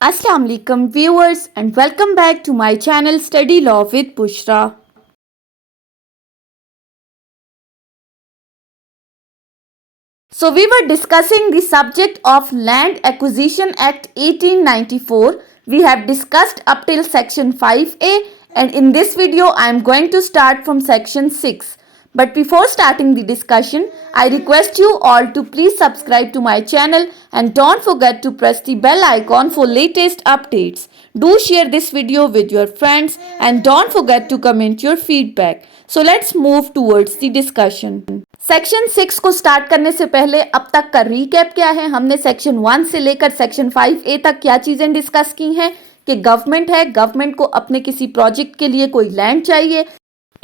Assalamu alaikum viewers and welcome back to my channel Study Law with Bushra. So we were discussing the subject of Land Acquisition Act 1894. We have discussed up till section 5A and in this video I am going to start from section 6. But before starting the discussion, I request you all to please subscribe to my channel and don't forget to press the bell icon for latest updates. Do share this video with your friends and don't forget to comment your feedback. So let's move towards the discussion. Section 6 को start करने से पहले अब तक का recap क्या है। हमने सेक्शन 1 से लेकर सेक्शन 5A तक क्या चीजें डिस्कस की हैं कि गवर्नमेंट है, गवर्नमेंट को अपने किसी प्रोजेक्ट के लिए कोई लैंड चाहिए।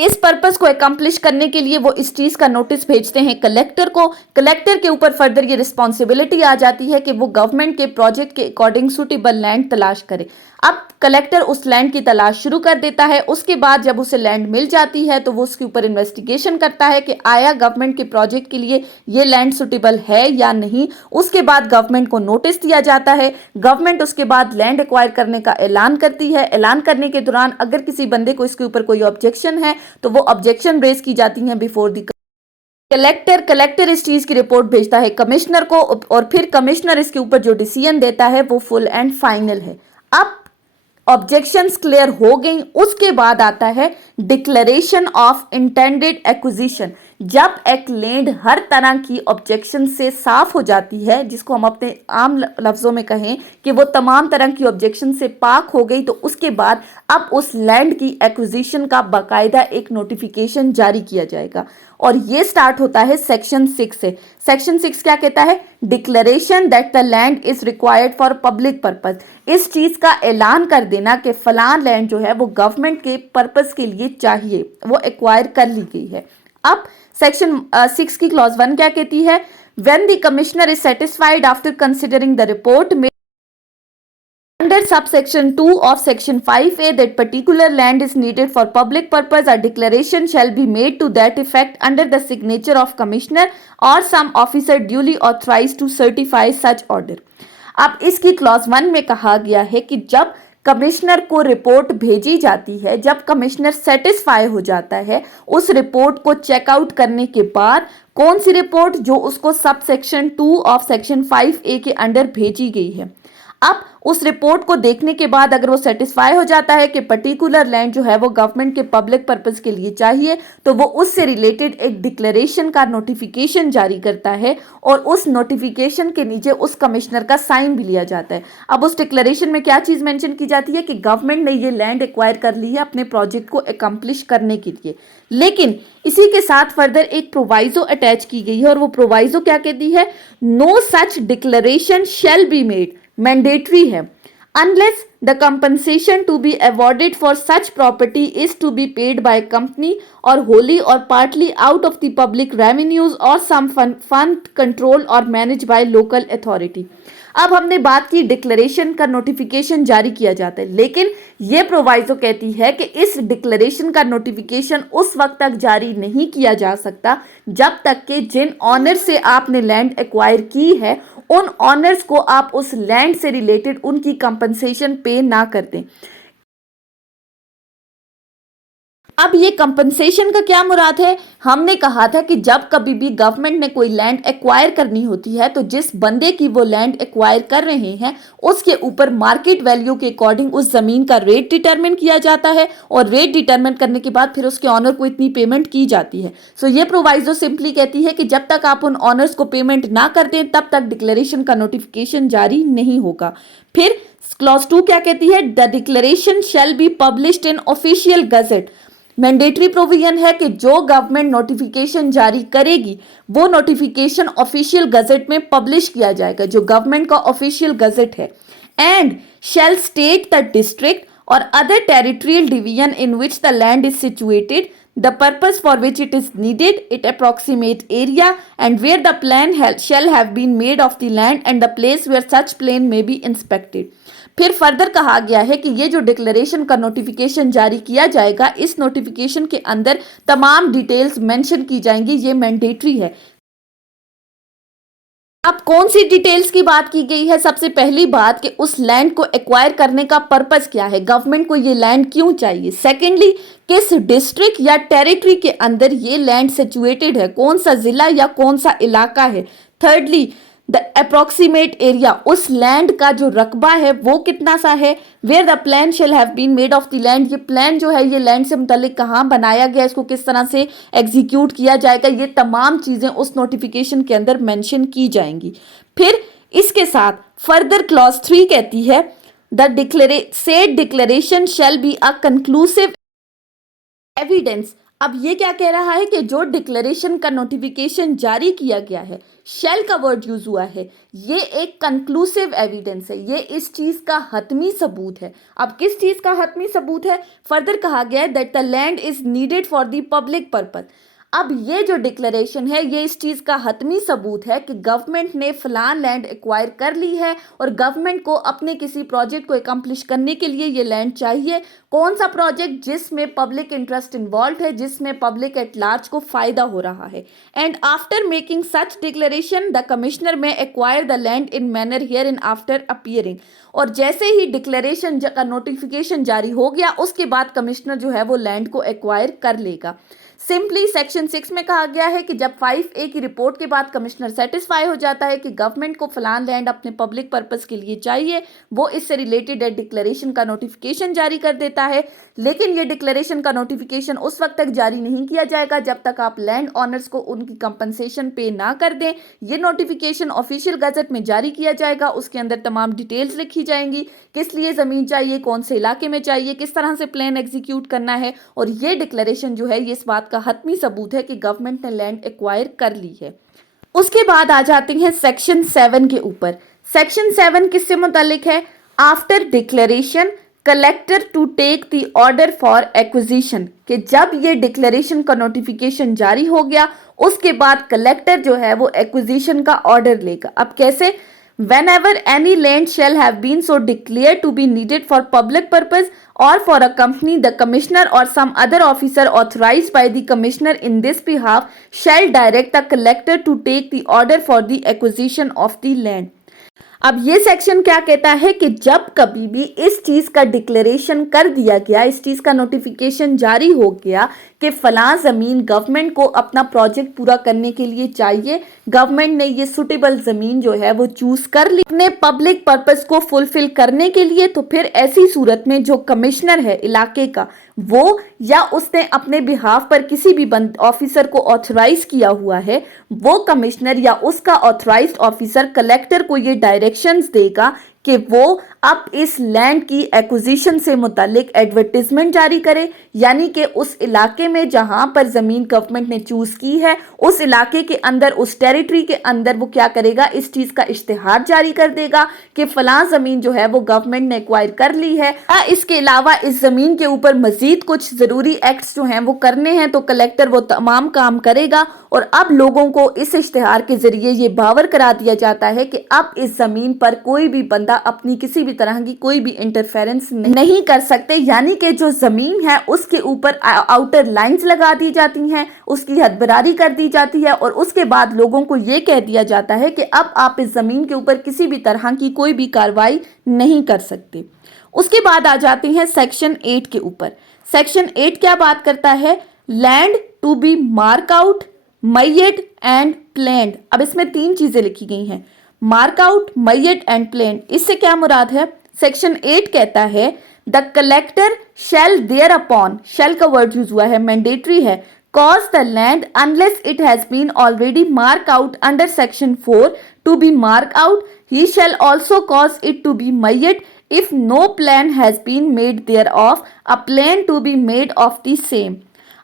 इस पर्पस को एकम्प्लिश करने के लिए वो इस चीज का नोटिस भेजते हैं कलेक्टर को। कलेक्टर के ऊपर फर्दर ये रिस्पॉन्सिबिलिटी आ जाती है कि वो गवर्नमेंट के प्रोजेक्ट के अकॉर्डिंग सुटेबल लैंड तलाश करे। अब कलेक्टर उस लैंड की तलाश शुरू कर देता है। उसके बाद जब उसे लैंड मिल जाती है तो वो उसके ऊपर इन्वेस्टिगेशन करता है कि आया गवर्नमेंट के प्रोजेक्ट के लिए ये लैंड सुटेबल है या नहीं। उसके बाद गवर्नमेंट को नोटिस दिया जाता है। गवर्नमेंट उसके बाद लैंड एक्वायर करने का ऐलान करती है। ऐलान करने के दौरान अगर किसी बंदे को इसके ऊपर कोई ऑब्जेक्शन है तो वो ऑब्जेक्शन रेज की जाती हैं बिफोर द कलेक्टर इस चीज की रिपोर्ट भेजता है कमिश्नर को और फिर कमिश्नर इसके ऊपर जो डिसीजन देता है वो फुल एंड फाइनल है। अब ऑब्जेक्शंस क्लियर हो गई, उसके बाद आता है डिक्लेरेशन ऑफ इंटेंडेड एक्विजिशन। जब एक लैंड हर तरह की ऑब्जेक्शन से साफ हो जाती है, जिसको हम अपने आम लफ्जों में कहें कि वो तमाम तरह की ऑब्जेक्शन से पाक हो गई, तो उसके बाद अब उस लैंड की एक्विजिशन का बाकायदा एक नोटिफिकेशन जारी किया जाएगा और ये स्टार्ट होता है सेक्शन 6 से। सेक्शन 6 क्या कहता है? Declaration that the land is required for public purpose. इस चीज का ऐलान कर देना कि फलां लैंड जो है वो गवर्नमेंट के पर्पस के लिए चाहिए, वो एक्वायर कर ली गई है। अब सेक्शन 6 की क्लॉज 1 क्या कहती है? When the commissioner is satisfied after considering the report under subsection 2 of section 5A that particular land is needed for public purpose, a declaration shall be made to that effect under the signature of commissioner or some officer duly authorized to certify such order. अब इसकी clause 1 में कहा गया है कि जब commissioner को report भेजी जाती है, जब कमिश्नर सेटिस्फाई हो जाता है उस रिपोर्ट को चेकआउट करने के बाद, कौन सी रिपोर्ट? जो उसको sub section 2 of section 5A के अंडर भेजी गई है। अब उस रिपोर्ट को देखने के बाद अगर वो सेटिस्फाई हो जाता है कि पर्टिकुलर लैंड जो है वो गवर्नमेंट के पब्लिक पर्पस के लिए चाहिए, तो वो उससे रिलेटेड एक डिक्लेरेशन का नोटिफिकेशन जारी करता है और उस नोटिफिकेशन के नीचे उस कमिश्नर का साइन भी लिया जाता है। अब उस डिक्लेरेशन में क्या चीज़ मेंशन की जाती है कि गवर्नमेंट ने ये लैंड एक्वायर कर ली है अपने प्रोजेक्ट को एकम्प्लिश करने के लिए। लेकिन इसी के साथ फर्दर एक प्रोवाइजो अटैच की गई है और वो प्रोवाइजो क्या कहती है? No such declaration shall be made, mandatory है, unless the compensation to be awarded for such property is to be paid by company or wholly or partly out of the public revenues or some fund controlled or managed by local authority. अब हमने बात की declaration का notification जारी किया जाता है, लेकिन ये प्रोवाइजो कहती है कि इस डिक्लेरेशन का नोटिफिकेशन उस वक्त तक जारी नहीं किया जा सकता जब तक कि जिन ऑनर से आपने लैंड एक्वायर की है उन ऑनर्स को आप उस लैंड से रिलेटेड उनकी कंपनसेशन पे ना कर दें। अब ये कंपनसेशन का क्या मुराद है? हमने कहा था कि जब कभी भी गवर्नमेंट ने कोई लैंड एक्वायर करनी होती है तो जिस बंदे की वो लैंड एक्वायर कर रहे हैं उसके ऊपर मार्केट वैल्यू के अकॉर्डिंग उस जमीन का रेट डिटरमिन किया जाता है और रेट डिटरमिन करने के बाद फिर उसके ऑनर को इतनी पेमेंट की जाती है। सो ये प्रोवाइजो सिंपली कहती है कि जब तक आप उन ऑनर्स को पेमेंट ना कर दें तब तक डिक्लेरेशन का नोटिफिकेशन जारी नहीं होगा। फिर क्लॉज 2 क्या कहती है? The declaration shall be published in official gazette. Mandatory provision है कि जो गवर्नमेंट नोटिफिकेशन जारी करेगी वो नोटिफिकेशन ऑफिशियल गजेट में पब्लिश किया जाएगा, जो गवर्नमेंट का ऑफिशियल गजेट है। And shall state the district or other territorial division in which the land is situated, the purpose for which it is needed, its approximate area, and where the plan shall have been made of the land and the place where such plan may be inspected. फिर further कहा गया है कि ये जो declaration का notification जारी किया जाएगा, इस नोटिफिकेशन के अंदर तमाम डिटेल्स मेंशन की जाएंगी। ये मैंडेटरी है। अब कौन सी डिटेल्स की बात की गई है? सबसे पहली बात कि उस लैंड को एक्वायर करने का पर्पस क्या है, गवर्नमेंट को ये लैंड क्यों चाहिए। सेकेंडली, किस डिस्ट्रिक्ट या टेरिटरी के अंदर ये लैंड सिचुएटेड है, कौन सा जिला या कौन सा इलाका है। थर्डली, द अप्रोक्सीमेट एरिया, उस लैंड का जो रकबा है वो कितना सा है। Where the plan shall have been made of the land, ये प्लान जो है ये लैंड से मुतालिक कहाँ बनाया गया, इसको किस तरह से एग्जीक्यूट किया जाएगा, ये तमाम चीजें उस नोटिफिकेशन के अंदर मेंशन की जाएंगी। फिर इसके साथ फर्दर क्लॉज 3 कहती है the said declaration shall be a conclusive evidence. अब ये क्या कह रहा है कि जो डिक्लेरेशन का नोटिफिकेशन जारी किया गया है, शेल का वर्ड यूज हुआ है, ये एक कंक्लूसिव एविडेंस है, ये इस चीज का हतमी सबूत है। अब किस चीज का हतमी सबूत है? फर्दर कहा गया है that the land is needed for the public purpose. अब ये जो डिक्लेरेशन है ये इस चीज का हतमी सबूत है कि गवर्नमेंट ने फलान लैंड एक्वायर कर ली है और गवर्नमेंट को अपने किसी प्रोजेक्ट को एकम्प्लिश करने के लिए ये लैंड चाहिए। कौन सा प्रोजेक्ट? जिसमें पब्लिक इंटरेस्ट इन्वॉल्व है, जिसमें पब्लिक एट लार्ज को फायदा हो रहा है। And after making such declaration the commissioner may acquire the land in manner hereinafter appearing. और जैसे ही डिक्लेरेशन का नोटिफिकेशन जारी हो गया उसके बाद कमिश्नर जो है वो लैंड को एक्वायर कर लेगा। सिंपली सेक्शन 6 में कहा गया है कि जब 5A की रिपोर्ट के बाद कमिश्नर सेटिस्फाई हो जाता है कि गवर्नमेंट को फलान लैंड अपने पब्लिक पर्पस के लिए चाहिए, वो इससे रिलेटेड डिक्लेरेशन का नोटिफिकेशन जारी कर देता है। लेकिन ये डिक्लेरेशन का नोटिफिकेशन उस वक्त तक जारी नहीं किया जाएगा जब तक आप लैंड ऑनर्स को उनकी कंपनसेशन पे ना कर दें। ये नोटिफिकेशन ऑफिशियल गजट में जारी किया जाएगा, उसके अंदर तमाम डिटेल्स लिखी जाएंगी, किस लिए ज़मीन चाहिए, कौन से इलाके में चाहिए, किस तरह से प्लान एग्जीक्यूट करना है। और ये डिक्लेरेशन जो है ये इस बात का हतमी सबूत है कि गवर्नमेंट ने लैंड एक्वायर कर ली है। उसके बाद आ जाते हैं सेक्शन 7 के ऊपर। सेक्शन 7 किससे मुतालिक है? After declaration collector to take the order for acquisition, कि जब ये डिक्लेरेशन का नोटिफिकेशन जारी हो गया उसके बाद कलेक्टर जो है वो एक्विजिशन का ऑर्डर लेगा। अब कैसे? Whenever any land shall have been so declared to be needed for public purpose or for a company, the commissioner or some other officer authorized by the commissioner in this behalf shall direct the collector to take the order for the acquisition of the land. अब ये section क्या कहता है कि जब कभी भी इस चीज का डिक्लेरेशन कर दिया गया, इस चीज का नोटिफिकेशन जारी हो गया कि फलां जमीन गवर्नमेंट को अपना प्रोजेक्ट पूरा करने के लिए चाहिए, गवर्नमेंट ने ये सुटेबल जमीन जो है वो चूज कर ली अपने पब्लिक पर्पस को फुलफिल करने के लिए, तो फिर ऐसी सूरत में जो कमिश्नर है इलाके का वो या उसने अपने बिहाफ पर किसी भी ऑफिसर को ऑथराइज किया हुआ है, वो कमिश्नर या उसका ऑथराइज्ड ऑफिसर कलेक्टर को ये डायरेक्शंस देगा कि वो अब इस लैंड की एक्विजिशन से मुतालिक एडवर्टीजमेंट जारी करे, यानी कि उस इलाके में जहां पर ज़मीन गवर्नमेंट ने चूज़ की है उस इलाके के अंदर, उस टेरिटरी के अंदर वो क्या करेगा, इस चीज़ का इश्तिहार जारी कर देगा कि फलां ज़मीन जो है वो गवर्नमेंट ने एक्वायर कर ली है। इसके अलावा इस ज़मीन के ऊपर मज़ीद कुछ ज़रूरी एक्ट्स जो हैं वो करने हैं, तो कलेक्टर वो तमाम काम करेगा। और अब लोगों को इस इश्तिहार के ज़रिए ये बावर करा दिया जाता है कि अब इस ज़मीन पर कोई भी बंदा अपनी किसी भी तरह की कोई भी इंटरफेरेंस नहीं कर सकते, यानी कि जो ज़मीन है उसके ऊपर आउटर लाइंस लगा दी जाती हैं, उसकी हदबरारी कर दी जाती है और उसके बाद लोगों को ये कह दिया जाता है कि अब आप इस ज़मीन के ऊपर किसी भी तरह की कोई भी कार्रवाई नहीं कर सकते। उसके बाद आ जाते हैं सेक्शन 8 के ऊपर। सेक्शन 8 क्या बात करता है? Land to be mark out, measured and planned. अब इसमें 3 चीजें लिखी गई हैं, mark out, measured and planned. इससे क्या मुराद है? सेक्शन 8 कहता है the collector shall thereupon, shall का वर्ड यूज हुआ है, मैंडेटरी है, cause the land unless it has been already mark out under section 4 to be mark out, he shall also cause it to be मैयड if no plan has been made thereof, a plan to be made of the same।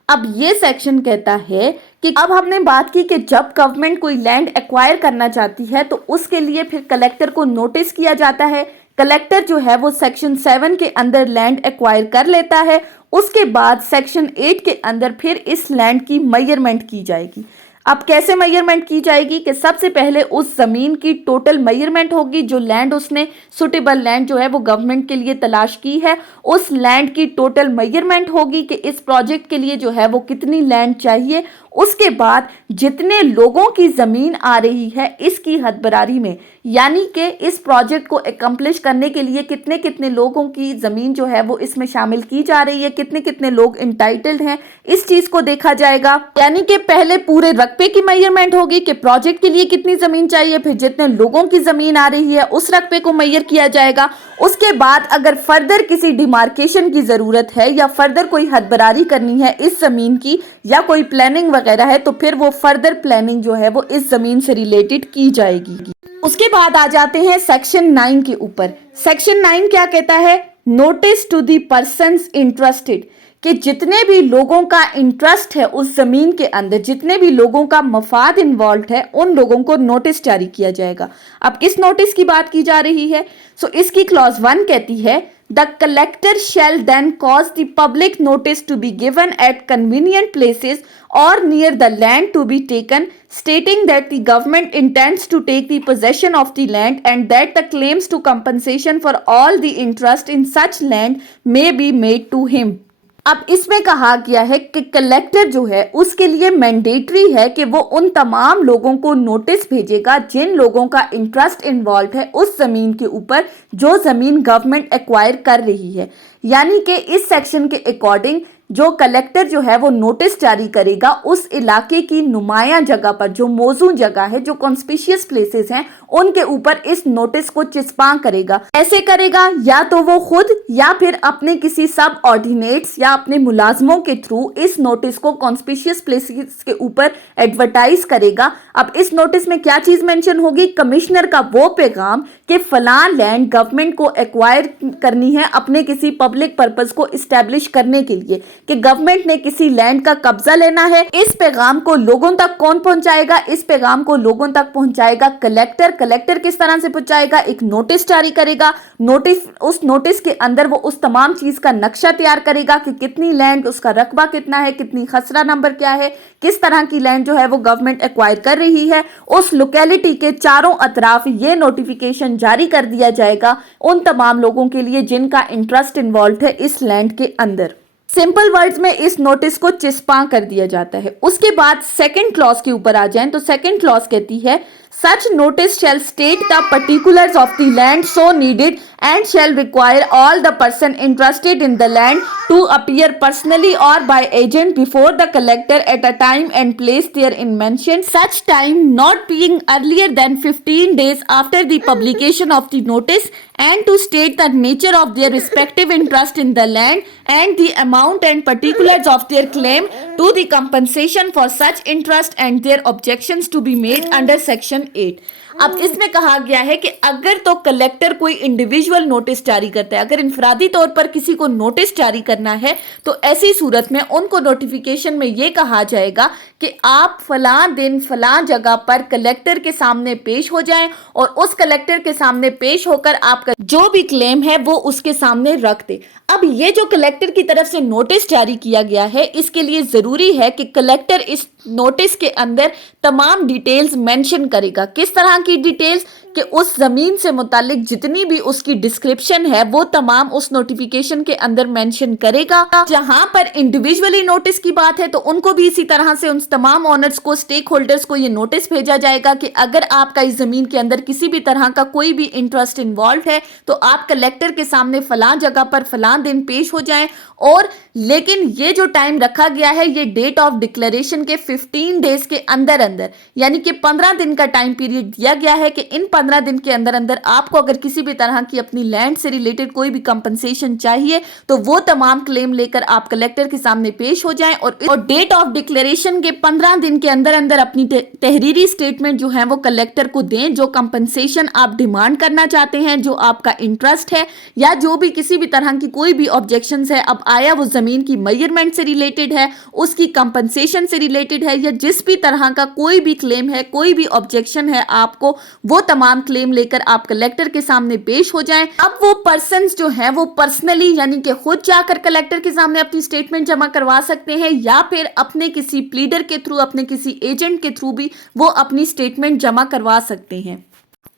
अब ये section कहता है कि अब हमने बात की कि जब गवर्नमेंट कोई लैंड एक्वायर करना चाहती है तो उसके लिए फिर कलेक्टर को नोटिस किया जाता है। कलेक्टर जो है वो सेक्शन 7 के अंदर लैंड एक्वायर कर लेता है, उसके बाद सेक्शन 8 के अंदर फिर इस लैंड की मेजरमेंट की जाएगी। अब कैसे मेजरमेंट की जाएगी कि सबसे पहले उस ज़मीन की टोटल मेजरमेंट होगी, जो लैंड उसने सुटेबल लैंड जो है वो गवर्नमेंट के लिए तलाश की है, उस लैंड की टोटल मेजरमेंट होगी कि इस प्रोजेक्ट के लिए जो है वो कितनी लैंड चाहिए। उसके बाद जितने लोगों की ज़मीन आ रही है इसकी हदबरारी में, यानी कि इस प्रोजेक्ट को एकम्प्लिश करने के लिए कितने कितने लोगों की ज़मीन जो है वो इसमें शामिल की जा रही है, कितने कितने लोग इंटाइटल्ड हैं, इस चीज़ को देखा जाएगा। यानी कि पहले पूरे रकबे की मेजरमेंट होगी कि प्रोजेक्ट के लिए कितनी ज़मीन चाहिए, फिर जितने लोगों की ज़मीन आ रही है उस रकबे को मेजर किया जाएगा। उसके बाद अगर फर्दर किसी डिमार्केशन की ज़रूरत है या फर्दर कोई हदबरारी करनी है इस ज़मीन की या कोई प्लानिंग वगैरह है तो फिर वो फर्दर प्लानिंग जो है वो इस ज़मीन से रिलेटेड की जाएगी। उसके बाद आ जाते हैं सेक्शन 9 के ऊपर। सेक्शन 9 क्या कहता है? Notice to the persons interested, कि जितने भी लोगों का इंटरेस्ट है उस जमीन के अंदर, जितने भी लोगों का मफाद इन्वॉल्व है, उन लोगों को नोटिस जारी किया जाएगा। अब किस नोटिस की बात की जा रही है? इसकी क्लॉज 1 कहती है the collector shall then cause the public notice to be given at convenient places or near the land to be taken, stating that the government intends to take the possession of the land and that the claims to compensation for all the interest in such land may be made to him। अब इसमें कहा गया है कि collector जो है उसके लिए मैंडेटरी है कि वो उन तमाम लोगों को नोटिस भेजेगा जिन लोगों का इंटरेस्ट इन्वॉल्व है उस जमीन के ऊपर जो जमीन गवर्नमेंट एक्वायर कर रही है। यानी कि इस सेक्शन के अकॉर्डिंग जो कलेक्टर जो है वो नोटिस जारी करेगा उस इलाके की नुमाया जगह पर, जो मौजूद जगह है, जो कॉन्स्पिशियस प्लेसेस हैं, उनके ऊपर इस नोटिस को चिस्पा करेगा। ऐसे करेगा या तो वो खुद या फिर अपने किसी सब ऑर्डिनेट्स या अपने मुलाजमों के थ्रू इस नोटिस को कॉन्स्पिशियस प्लेसेस के ऊपर एडवर्टाइज करेगा। अब इस नोटिस में क्या चीज मेंशन होगी? कमिश्नर का वो पैगाम कि फलां लैंड गवर्नमेंट को एक्वायर करनी है अपने किसी पब्लिक पर्पस को इस्टेब्लिश करने के लिए, कि गवर्नमेंट ने किसी लैंड का कब्जा लेना है। इस पैगाम को लोगों तक कौन पहुंचाएगा? इस पैगाम को लोगों तक पहुंचाएगा कलेक्टर। कलेक्टर किस तरह से पहुंचाएगा? एक नोटिस जारी करेगा। उस नोटिस के अंदर वो उस तमाम चीज का नक्शा तैयार करेगा कि कितनी लैंड, उसका रकबा कितना है, कितनी खसरा नंबर क्या है, किस तरह की लैंड जो है वो गवर्नमेंट एक्वायर कर रही है। उस लोकेलिटी के चारों अतराफ ये नोटिफिकेशन जारी कर दिया जाएगा उन तमाम लोगों के लिए जिनका इंटरेस्ट इन्वॉल्व है इस लैंड के अंदर। सिंपल वर्ड्स में इस नोटिस को चिस्पा कर दिया जाता है। उसके बाद सेकंड क्लॉज के ऊपर आ जाएं तो सेकंड क्लॉज कहती है such notice shall state the particulars of the land so needed and shall require all the person interested in the land to appear personally or by agent before the collector at a time and place therein mentioned, such time not being earlier than 15 days after the publication of the notice, and to state the nature of their respective interest in the land and the amount and particulars of their claim to the compensation for such interest and their objections to be made under section 8। अब इसमें कहा गया है कि अगर तो collector कोई individual notice जारी करता है, अगर इनफरादी तौर पर किसी को नोटिस जारी करना है तो ऐसी सूरत में उनको नोटिफिकेशन में ये कहा जाएगा कि आप फलां दिन फलां जगह पर कलेक्टर के सामने पेश हो जाएं और उस कलेक्टर के सामने पेश होकर आपका जो भी क्लेम है वो उसके सामने रख दे। अब ये जो कलेक्टर की तरफ से नोटिस जारी किया गया है इसके लिए जरूरी है कि कलेक्टर इस नोटिस के अंदर तमाम डिटेल्स मेंशन करेगा। किस तरह की डिटेल्स? कि उस जमीन से मुतालिक जितनी भी उसकी डिस्क्रिप्शन है वो तमाम उस नोटिफिकेशन के अंदर मेंशन करेगा। जहां पर इंडिविजुअली नोटिस की बात है तो उनको भी इसी तरह से उन तमाम ओनर्स को, स्टेक होल्डर्स को ये नोटिस भेजा जाएगा कि अगर आपका इस जमीन के अंदर किसी भी तरह का कोई भी इंटरेस्ट इन्वॉल्व है तो आप कलेक्टर के सामने फलां जगह पर फलां दिन पेश हो जाएं। और लेकिन ये जो टाइम रखा गया है ये डेट ऑफ डिक्लेरेशन के 15 डेज के अंदर अंदर, यानी कि 15 दिन का टाइम पीरियड दिया गया है कि इन 15 दिन के अंदर अंदर आपको अगर किसी भी तरह की अपनी लैंड से रिलेटेड कोई भी कंपनसेशन चाहिए तो वो तमाम क्लेम लेकर आप कलेक्टर के सामने पेश हो जाएं और डेट ऑफ डिक्लेरेशन के 15 दिन के अंदर अंदर अपनी तहरीरी स्टेटमेंट जो है वो कलेक्टर को दें। जो कंपनसेशन आप डिमांड करना चाहते हैं, जो आपका इंटरेस्ट है या जो भी किसी भी तरह की कोई भी ऑब्जेक्शन है, अब आया वो जमीन की मेजरमेंट से रिलेटेड है, उसकी कंपनसेशन से रिलेटेड है या जिस भी तरह का कोई भी क्लेम है, कोई भी ऑब्जेक्शन है आपको, वो तमाम क्लेम लेकर आप कलेक्टर के सामने पेश हो जाएं। अब वो पर्सन्स जो हैं वो पर्सनली यानी कि खुद जाकर कलेक्टर के सामने अपनी स्टेटमेंट जमा करवा सकते हैं या फिर अपने किसी प्लीडर के थ्रू, अपने किसी एजेंट के थ्रू भी वो अपनी स्टेटमेंट जमा करवा सकते हैं।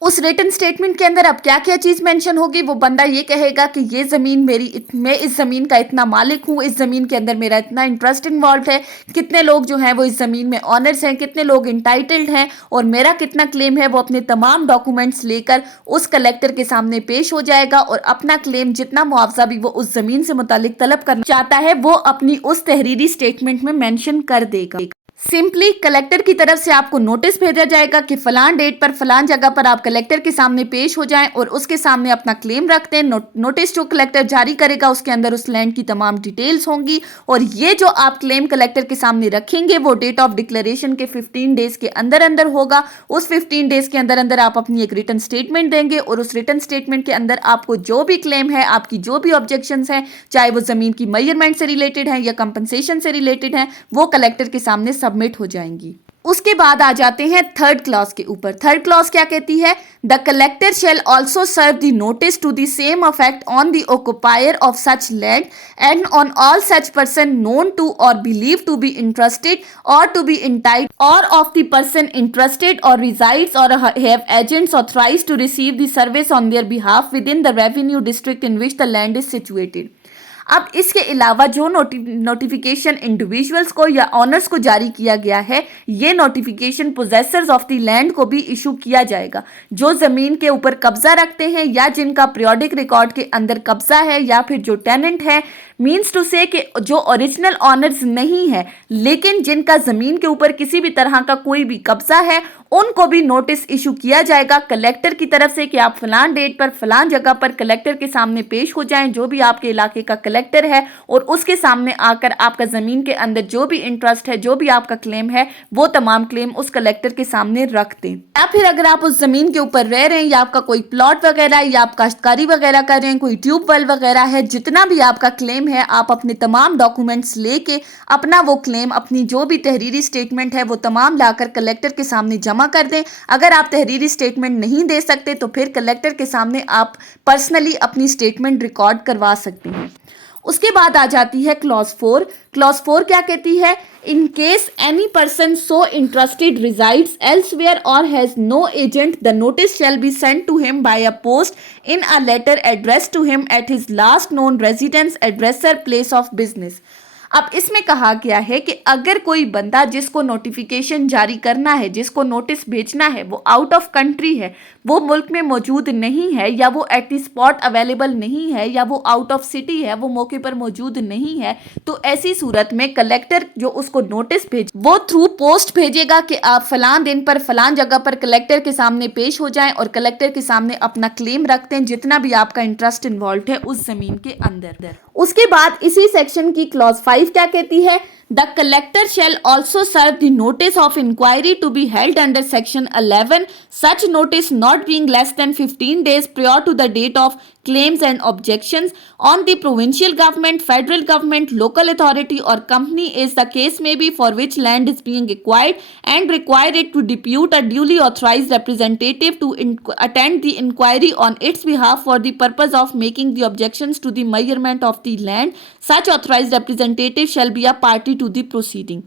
उस रिटन स्टेटमेंट के अंदर अब क्या क्या चीज मेंशन होगी, वो बंदा ये कहेगा कि ये जमीन मेरी, मैं इस जमीन का इतना मालिक हूँ, इस जमीन के अंदर मेरा इतना इंटरेस्ट इन्वॉल्व है, कितने लोग जो हैं वो इस जमीन में ऑनर्स हैं, कितने लोग इंटाइटल्ड हैं और मेरा कितना क्लेम है। वो अपने तमाम डॉक्यूमेंट्स लेकर उस कलेक्टर के सामने पेश हो जाएगा और अपना क्लेम, जितना मुआवजा भी वो उस जमीन से मुतालिक तलब करना चाहता है, वो अपनी उस तहरीरी स्टेटमेंट में मेंशन कर देगा। सिंपली कलेक्टर की तरफ से आपको नोटिस भेजा जाएगा कि फलान डेट पर फलान जगह पर आप कलेक्टर के सामने पेश हो जाएं और उसके सामने अपना क्लेम रखते हैं। नोटिस जो कलेक्टर जारी करेगा उसके अंदर उस लैंड की तमाम डिटेल्स होंगी और ये जो आप क्लेम कलेक्टर के सामने रखेंगे वो डेट ऑफ डिक्लेरेशन के 15 डेज के अंदर अंदर होगा। उस 15 डेज के अंदर अंदर आप अपनी एक रिटन स्टेटमेंट देंगे और उस रिटन स्टेटमेंट के अंदर आपको जो भी क्लेम है, आपकी जो भी ऑब्जेक्शंस हैं, चाहे वो जमीन की मेजरमेंट से रिलेटेड है या कंपनसेशन से रिलेटेड है, वो कलेक्टर के सामने सबमिट हो जाएंगी। उसके बाद आ जाते हैं थर्ड क्लॉज के ऊपर। थर्ड क्लॉज क्या कहती है? The collector shall also serve the notice to the same effect on the occupier of such land and on all such person known to or believe to be interested or to be entitled or of the person interested or resides or have agents authorised to receive the service on their behalf within the revenue district in which the land is situated. अब इसके अलावा जो notification individuals को या honours को जारी किया गया है, ये नोटिफिकेशन पोजेसर्स ऑफ द लैंड को भी इशू किया जाएगा। जो जमीन के ऊपर कब्जा रखते हैं या जिनका पीरियोडिक रिकॉर्ड के अंदर कब्जा है या फिर जो टेनेंट है, मीन्स टू से कि जो ओरिजिनल ऑनर्स नहीं है लेकिन जिनका जमीन के ऊपर किसी भी तरह का कोई भी कब्जा है, उनको भी नोटिस इशू किया जाएगा कलेक्टर की तरफ से कि आप फलान डेट पर फलान जगह पर कलेक्टर के सामने पेश हो जाएं, जो भी आपके इलाके का कलेक्टर है, और उसके सामने आकर आपका जमीन के अंदर जो भी इंटरेस्ट है, जो भी आपका क्लेम है, वो तमाम क्लेम उस कलेक्टर के सामने रख दें। या फिर अगर आप उस जमीन के ऊपर रह रहे हैं या आपका कोई प्लॉट वगैरह या आप काश्तकारी वगैरह कर रहे हैं, कोई ट्यूबवेल वगैरह है, जितना भी आपका क्लेम है, आप अपने तमाम डॉक्यूमेंट्स लेके अपना वो क्लेम, अपनी जो भी तहरीरी स्टेटमेंट है, वो तमाम लाकर कलेक्टर के सामने जमा कर दें। अगर आप तहरीरी स्टेटमेंट नहीं दे सकते तो फिर कलेक्टर के सामने आप पर्सनली अपनी स्टेटमेंट रिकॉर्ड करवा सकते हैं। उसके बाद आ जाती है क्लॉज 4। क्लॉज 4 क्या कहती है? In case any person so interested resides elsewhere or has no agent, the notice shall be sent to him by a post in a letter address to him at his last known residence address or place of business. अब इसमें कहा गया है कि अगर कोई बंदा जिसको नोटिफिकेशन जारी करना है, जिसको नोटिस भेजना है, वो आउट ऑफ कंट्री है, वो मुल्क में मौजूद नहीं है, या वो एट द स्पॉट अवेलेबल नहीं है, या वो आउट ऑफ सिटी है, वो मौके पर मौजूद नहीं है, तो ऐसी सूरत में कलेक्टर जो उसको नोटिस भेज, वो थ्रू पोस्ट भेजेगा कि आप फलान दिन पर फलान जगह पर कलेक्टर के सामने पेश हो जाएं और कलेक्टर के सामने अपना क्लेम रखते हैं, जितना भी आपका इंटरेस्ट इन्वॉल्व है उस जमीन के अंदर। उसके बाद इसी सेक्शन की क्लॉज 5 क्या कहती है? The collector shall also serve the notice of inquiry to be held under section 11, such notice not being less than 15 days prior to the date of claims and objections on the provincial government, federal government, local authority or company as the case may be, for which land is being acquired, and require it to depute a duly authorized representative to attend the inquiry on its behalf for the purpose of making the objections to the measurement of the land. Such authorized representative shall be a party to the proceeding.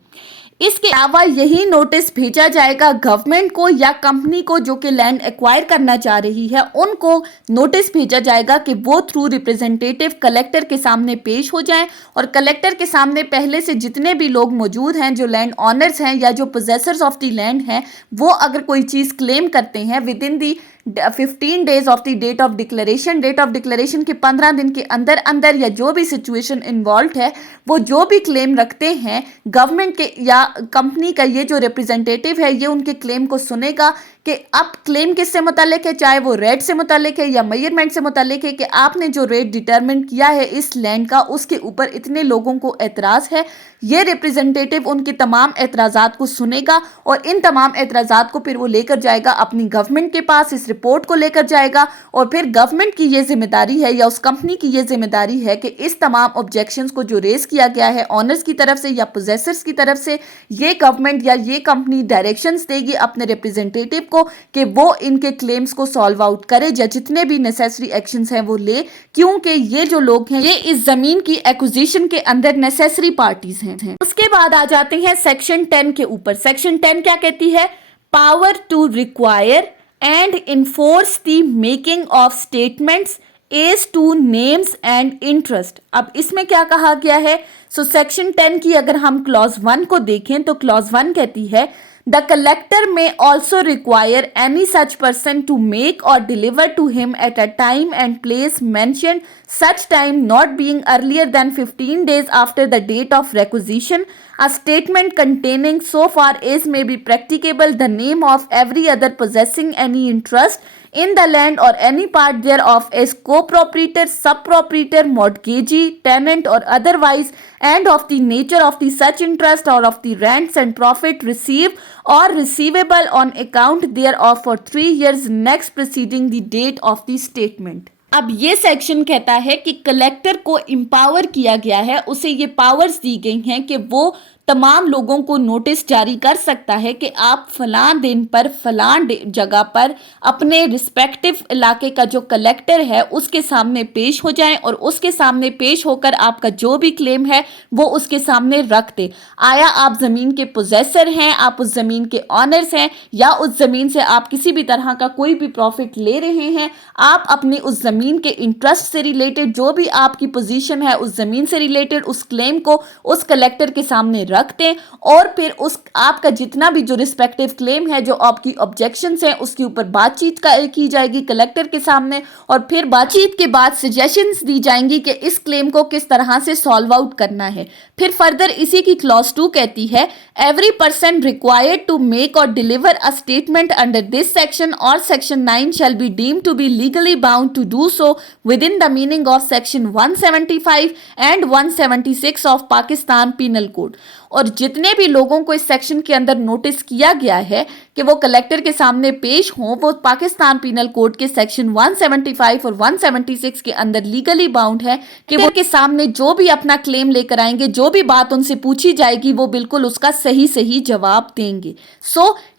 इसके अलावा यही notice भेजा जाएगा government को या company को जो कि लैंड एक्वायर करना चाह रही है, उनको नोटिस भेजा जाएगा कि वो थ्रू रिप्रेजेंटेटिव कलेक्टर के सामने पेश हो जाएं और कलेक्टर के सामने पहले से जितने भी लोग मौजूद हैं, जो लैंड ऑनर्स हैं या जो पोजेसर्स ऑफ द लैंड हैं, वो अगर कोई चीज़ क्लेम करते हैं within the 15 days of the date of declaration, date of declaration के 15 दिन के अंदर अंदर, या जो भी सिचुएशन इन्वॉल्व है, वो जो भी क्लेम रखते हैं गवर्नमेंट के या कंपनी का ये जो रिप्रेजेंटेटिव है, ये उनके क्लेम को सुनेगा कि अब क्लेम किससे मुतालिक है, चाहे वो रेट से मुतालिक है या मेजरमेंट से मुतालिक है, कि आपने जो रेट डिटरमिन किया है इस लैंड का, उसके ऊपर इतने लोगों को एतराज़ है। ये रिप्रेजेंटेटिव उनके तमाम एतराज़ात को सुनेगा और इन तमाम एतराज़ात को फिर वो लेकर जाएगा अपनी गवर्नमेंट के पास, इस रिपोर्ट को लेकर जाएगा, और फिर गवर्नमेंट की ये जिम्मेदारी है या उस कंपनी की ये जिम्मेदारी है कि इस तमाम ऑब्जेक्शंस को जो रेज किया गया है ऑनर्स की तरफ से या पोजेसर्स की तरफ से, ये गवर्नमेंट या ये कंपनी डायरेक्शंस देगी अपने रिप्रेजेंटेटिव को कि वो इनके क्लेम्स को सॉल्व आउट करे या जितने भी नेसेसरी एक्शंस हैं वो ले, क्योंकि ये जो लोग हैं ये इस जमीन की एक्विजिशन के अंदर नेसेसरी पार्टीज हैं। उसके बाद आ जाते हैं सेक्शन 10 के ऊपर। सेक्शन 10 क्या कहती है? Power to require and enforce the making of statements as to names and interest। अब इसमें क्या कहा गया है? सेक्शन 10 की अगर हम क्लॉज 1 को देखें तो क्लॉज 1 कहती है the collector may also require any such person to make or deliver to him at a time and place mentioned, such time not being earlier than 15 days after the date of requisition, a statement containing so far as may be practicable the name of every other possessing any interest in the land or any part thereof as co-proprietor, sub-proprietor, mortgagee, tenant or otherwise, and of the nature of the such interest or of the rents and profit received or receivable on account thereof for 3 years next preceding the date of the statement। अब ये section कहता है कि collector को empower किया गया है, उसे ये पावर्स दी गई हैं कि वो तमाम लोगों को नोटिस जारी कर सकता है कि आप फलां दिन पर फलां जगह पर अपने रिस्पेक्टिव इलाके का जो कलेक्टर है उसके सामने पेश हो जाएं और उसके सामने पेश होकर आपका जो भी क्लेम है वो उसके सामने रख दे। आया आप ज़मीन के पोजेसर हैं, आप उस ज़मीन के ऑनर्स हैं, या उस ज़मीन से आप किसी भी तरह का कोई भी प्रॉफिट ले रहे हैं, आप अपनी उस ज़मीन के इंटरेस्ट से रिलेटेड जो भी आपकी पोजीशन है उस ज़मीन से रिलेटेड उस क्लेम को उस कलेक्टर के सामने रखते हैं और फिर उस आपका जितना भी जो रिस्पेक्टिव क्लेम है, जो आपकी ऑब्जेक्शंस हैं, उसके ऊपर बातचीत की जाएगी कलेक्टर के सामने और फिर बातचीत के बाद सजेशंस दी जाएंगी कि इस क्लेम को किस तरह से सॉल्व आउट करना है। फिर फर्दर इसी की क्लॉज 2 कहती है every person required to make or deliver a statement under this section or section 9 shall be deemed to be legally bound to do so within the meaning of section 175 and 176 of Pakistan penal code. और जितने भी लोगों को इस section के अंदर notice किया गया है कि वो कलेक्टर के सामने पेश हों, वो पाकिस्तान पीनल कोड के सेक्शन 175 और 176 के अंदर लीगली बाउंड है कि वो के सामने जो भी अपना क्लेम लेकर आएंगे, जो भी बात उनसे पूछी जाएगी, वो बिल्कुल उसका सही सही जवाब देंगे।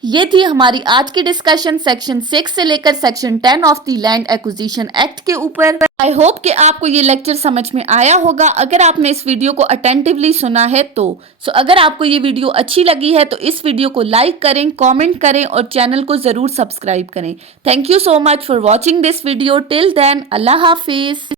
ये थी हमारी आज की डिस्कशन सेक्शन 6 से लेकर section 10 of the land acquisition act के ऊपर। आई होप कि आपको ये लेक्चर समझ में आया होगा। अगर आपने इस वीडियो को अटेंटिवली सुना है तो अगर आपको ये वीडियो अच्छी लगी है तो इस वीडियो को लाइक करें, कमेंट करें और चैनल को जरूर सब्सक्राइब करें। Thank you so much for watching this video. Till then, अल्लाह हाफिज।